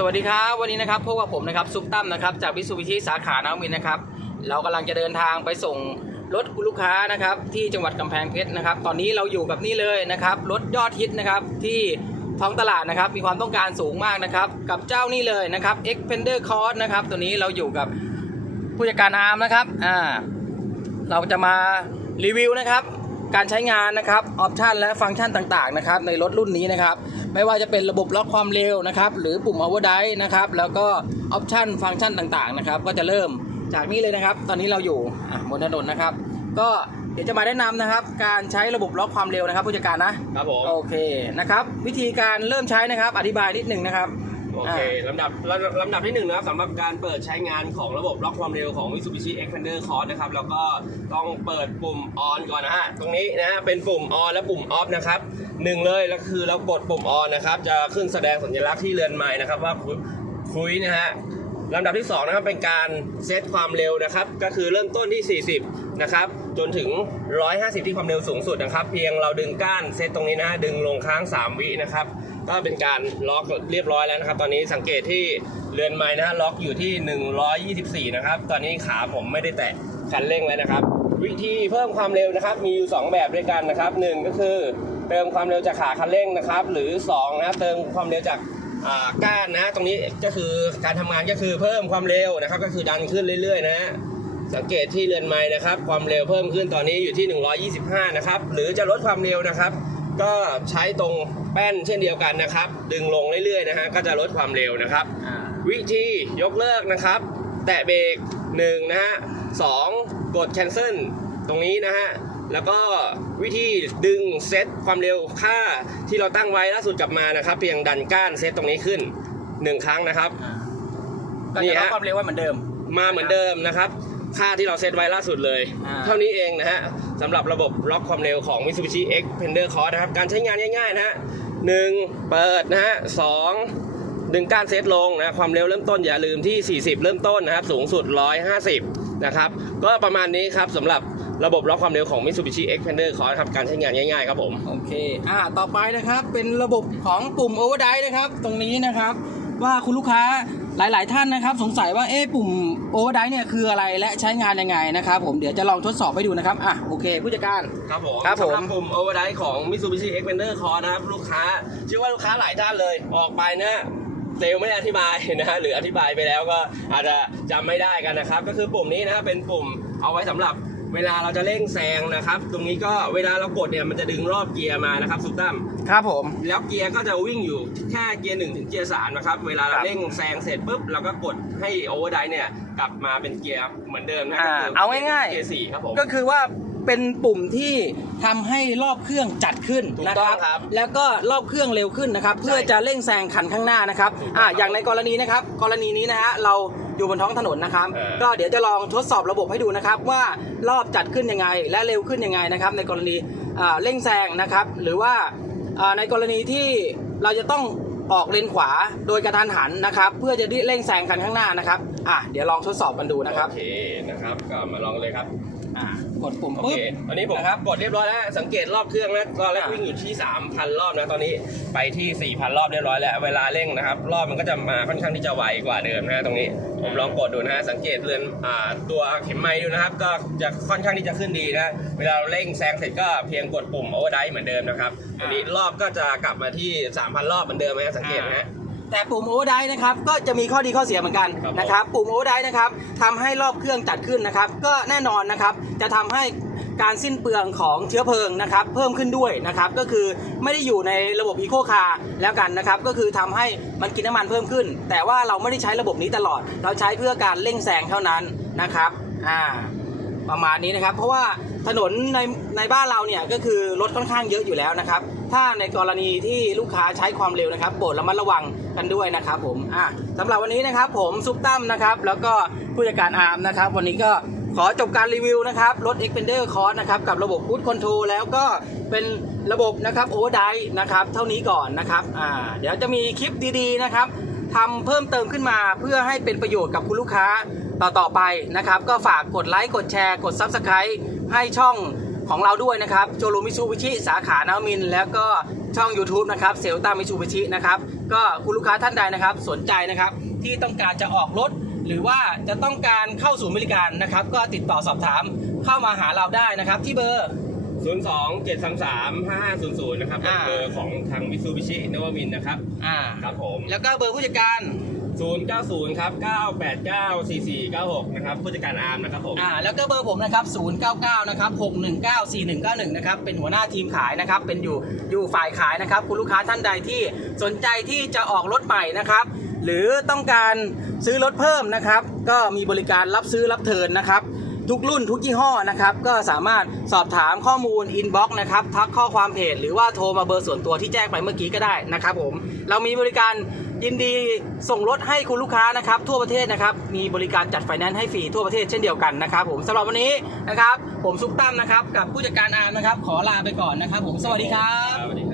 สวัสดีครับวันนี้นะครับพบกับผมนะครับซุปตั้มนะครับจากวิสุวิชิสาขานวมินนะครับเรากำลังจะเดินทางไปส่งรถคุณลูกค้านะครับที่จังหวัดกำแพงเพชรนะครับ ตอนนี้เราอยู่กับนี่เลยนะครับรถยอดฮิตนะครับที่ท้องตลาดนะครับมีความต้องการสูงมากนะครับกับเจ้านี่เลยนะครับ Xpander Cross นะครับตัวนี้เราอยู่กับผู้จัดการอาร์มนะครับอ่าเราจะมารีวิวนะครับการใช้งานนะครับออปชันและฟังก์ชันต่างๆนะครับในรถรุ่นนี้นะครับ ไม่ว่าจะเป็นระบบล็อกความเร็วนะครับ หรือปุ่ม Overdrive นะครับ แล้วก็ออปชันฟังก์ชันต่างๆนะครับ ก็จะเริ่มจากนี้เลยนะครับ ตอนนี้เราอยู่อะบนถนนนะครับ ก็เดี๋ยวจะมาแนะนำนะครับ การใช้ระบบล็อกความเร็วนะครับผู้จัดการนะครับผมโอเคนะครับ วิธีการเริ่มใช้นะครับ อธิบายนิดหนึ่งนะครับ โอเคลำดับลำลำดับที่หนึ่งนะครับสำหรับการเปิดใช้งานของระบบล็อกความเร็วของ Mitsubishi Xpander Cross นะครับแล้วก็ต้องเปิดปุ่ม on ก่อนนะฮะตรงนี้นะฮะเป็นปุ่ม on และปุ่ม off นะครับหนึ่งเลยแล้วคือเรากดปุ่ม on นะครับจะขึ้นแสดงสัญลักษณ์ที่เรือนไม้นะครับว่าคุคุยนะฮะลำดับที่สองนะครับเป็นการเซตความเร็วนะครับ ก็คือเริ่มต้นที่ 40 นะครับ จนถึง 150 ที่ความเร็วสูงสุดนะครับ เพียงเราดึงก้านเซตตรงนี้นะฮะดึงลงค้าง 3 วินะครับ ก็เป็นการล็อกเรียบร้อยแล้วนะครับ ตอนนี้สังเกตที่เรือนไม้นะฮะล็อกอยู่ที่ 124 นะครับ ตอนนี้ขาผมไม่ได้แตะคันเร่งแล้วนะครับ วิธีเพิ่มความเร็วนะครับ มีอยู่ 2 แบบด้วยกันนะครับหนึ่งก็คือเติมความเร็วจากขาคันเร่งนะครับ หรือ2นะเติมความเร็วจากก้านนะ ตรงนี้ก็คือการทำงานก็คือเพิ่มความเร็วนะครับ ก็คือดันขึ้นเรื่อยๆนะฮะสังเกตที่เรือนไม้นะครับ ความเร็วเพิ่มขึ้นตอนนี้อยู่ที่ 125 นะครับ หรือจะลดความเร็วนะครับ ก็ใช้ตรงแป้นเช่นเดียวกันนะครับ ดึงลงเรื่อยๆนะฮะก็จะลดความเร็วนะครับอ่าวิธียกเลิกนะครับ แตะเบรก1นะฮะสองกด cancel ตรงนี้นะฮะแล้วก็วิธีดึงเซตความเร็วค่าที่เราตั้งไว้ล่าสุดกลับมานะครับ เพียงดันก้านเซตตรงนี้ขึ้น1ครั้งนะครับอ่าก็นี่จะล็อกฮะความเร็วไว้เหมือนเดิม มาเหมือนเดิมนะครับ ค่าที่เราเซตไว้ล่าสุดเลย อ่า เท่านี้เองนะฮะสำหรับระบบล็อกความเร็วของ Mitsubishi Xpander Cross นะครับ การใช้งานง่ายๆนะฮะหนึ่งเปิดนะฮะสองดึงก้านเซตลงนะความเร็วเริ่มต้นอย่าลืมที่ 40 เริ่มต้นนะครับ สูงสุด 150 นะครับ ก็ประมาณนี้ครับสำหรับระบบล็อกความเร็วของ Mitsubishi Xpander Cross ครับการใช้งานง่ายๆครับผม โอเค อ่า ต่อไปนะครับ เป็นระบบของปุ่ม Overdrive นะครับ ตรงนี้นะครับ ว่าคุณลูกค้าหลาย ๆ ท่านนะครับ สงสัยว่าเอ๊ะปุ่ม Overdrive เนี่ยคืออะไรและใช้งานยังไงนะครับผมเดี๋ยวจะลองทดสอบให้ดูนะครับอะโอเค ผู้จัดการ ครับผมครับผม สำหรับปุ่ม overdrive ของ Mitsubishi Xpander Cross นะครับ ลูกค้าเชื่อว่าลูกค้าหลายท่านเลย ออกไปนะเซลลไม่ได้อธิบายนะฮะหรืออธิบายไปแล้วก็อาจจะจำไม่ได้กันนะครับ ก็คือปุ่มนี้นะฮะเป็นปุ่มเอาไว้สำหรับ เวลาเราจะเร่งแซงนะครับ ตรงนี้ก็เวลาเรากดเนี่ยมันจะดึงรอบเกียร์มานะครับสุดตั้มครับผม แล้วเกียร์ก็จะวิ่งอยู่แค่เกียร์หนึ่งถึงเกียร์สามนะครับเวลาคเรารับเร่งแซงเสร็จปุ๊บเราก็กดให้โอเวอร์ไดเนี่ยกลับมาเป็นเกียร์เหมือนเดิมนะอ่าก็คืเอาง่ายๆ เกียร์สี่ครับผม ก็คือว่า เป็นปุ่มที่ทำให้รอบเครื่องจัดขึ้นถูกนะต้คอรังบครับแล้วก็รอบเครื่องเร็วขึ้นนะครับ เพื่อจะเร่งแซงคันข้างหน้านะครับถูกต้องอ่าครับอย่างในกรณีนะครับ กรณีนี้นะฮะเราอยู่บนท้องถนนนะครับ เออ ก็เดี๋ยวจะลองทดสอบระบบให้ดูนะครับ ว่ารอบจัดขึ้นยังไง และเร็วขึ้นยังไงนะครับ ในกรณีอ่าเร่งแซงนะครับ หรือว่าอ่าในกรณีที่เราจะต้อง ออกเลนขวาโดยกระทันหันนะครับ เพื่อจะได้เร่งแซงคันข้างหน้านะครับอะเดี๋ยวลองทดสอบกันดูนะครับโอเคนะครับก็มาลองเลยครับอ่ากดปุ่มโอปุ๊บ เคตอนนี้ผมนะครับกดเรียบร้อยแล้วสังเกตรอบเครื่องนะตอนแรกอ่า วิ่งอยู่ที่ 3,000 รอบนะตอนนี้ไปที่ 4,000 รอบเรียบร้อยแล้วเวลาเร่งนะครับ รอบมันก็จะมาค่อนข้างที่จะไวกว่าเดิมนะฮะตรงนี้ผมลองกดดูนะฮะสังเกตเรือนอ่าตัวเข็มไม้ดูนะครับ ก็จะค่อนข้างที่จะขึ้นดีนะเวลาเราเร่งแซงเสร็จก็เพียงกดปุ่มโอเวอร์ไดเหมือนเดิมนะครับตอนนี้รอบก็จะกลับมาที่ 3,000 รอบเหมือนเดิมนะฮะสังเกตนะฮะ แต่ปุ่มโอเวอร์ไดนะครับก็จะมีข้อดีข้อเสียเหมือนกันครับผม นะครับปุ่มโอเวอร์ไดนะครับทำให้รอบเครื่องจัดขึ้นนะครับ ก็แน่นอนนะครับจะทำให้การสิ้นเปลืองของเชื้อเพลิงนะครับ เพิ่มขึ้นด้วยนะครับก็คือไม่ได้อยู่ในระบบอีโคคาร์แล้วกันนะครับ ก็คือทำให้มันกินน้ำมันเพิ่มขึ้น แต่ว่าเราไม่ได้ใช้ระบบนี้ตลอด เราใช้เพื่อการเร่งแซงเท่านั้นนะครับอ่า ประมาณนี้นะครับ เพราะว่าถนนในในบ้านเราเนี่ยก็คือรถค่อนข้างเยอะอยู่แล้วนะครับ ถ้าในกรณีที่ลูกค้าใช้ความเร็วนะครับโปรดระมัดระวังกันด้วยนะครับผมอะสำหรับวันนี้นะครับผมซุปตั้มนะครับแล้วก็ผู้จัดการอาร์มนะครับวันนี้ก็ขอจบการรีวิวนะครับรถ Xpander Cross นะครับกับระบบ Cruise Control แล้วก็เป็นระบบนะครับ Overdrive นะครับเท่านี้ก่อนนะครับอ่าเดี๋ยวจะมีคลิปดีๆนะครับทำเพิ่มเติมขึ้นมาเพื่อให้เป็นประโยชน์กับคุณลูกค้าต่อต่อๆไปนะครับ ก็ฝากกดไลค์กดแชร์ กด Subscribe ให้ช่อง ของเราด้วยนะครับโจโรมิซูบิชิสาขานาวมินทร์แล้วก็ช่อง YouTube นะครับเซลต้ามิซูบิชินะครับก็คุณลูกค้าท่านใดนะครับ สนใจนะครับที่ต้องการจะออกรถ หรือว่าจะต้องการเข้าสู่บริการนะครับ ก็ติดต่อสอบถามเข้ามาหาเราได้นะครับ ที่เบอร์ 02 733 5500 นะครับเป็นอ่า เบอร์ของทางมิ t ซูบิชินวมินนะครับอ่าครับผม แล้วก็เบอร์ผู้จัดการ 090 ครับ 989 4496 นะครับ ผู้จัดการอาร์มนะครับผม อ่าแล้วก็เบอร์ผมนะครับ 099 นะครับ 619 4191 นะครับ เป็นหัวหน้าทีมขายนะครับ เป็นอยู่อยู่ฝ่ายขายนะครับ คุณลูกค้าท่านใดที่สนใจที่จะออกรถใหม่นะครับ หรือต้องการซื้อรถเพิ่มนะครับ ก็มีบริการรับซื้อรับเทินนะครับ ทุกรุ่นทุกยี่ห้อนะครับ ก็สามารถสอบถามข้อมูลอินบ็อกซ์นะครับ ทักข้อความเพจหรือว่าโทรมาเบอร์ส่วนตัวที่แจ้งไปเมื่อกี้ก็ได้นะครับผม เรามีบริการยินดีส่งรถให้คุณลูกค้านะครับ ทั่วประเทศนะครับ มีบริการจัดไฟแนนซ์ให้ฟรีทั่วประเทศเช่นเดียวกันนะครับผมสำหรับวันนี้นะครับ ผมซุปตั้มนะครับ กับผู้จัดการอาร์มนะครับ ขอลาไปก่อนนะครับ ผมสวัสดีครับ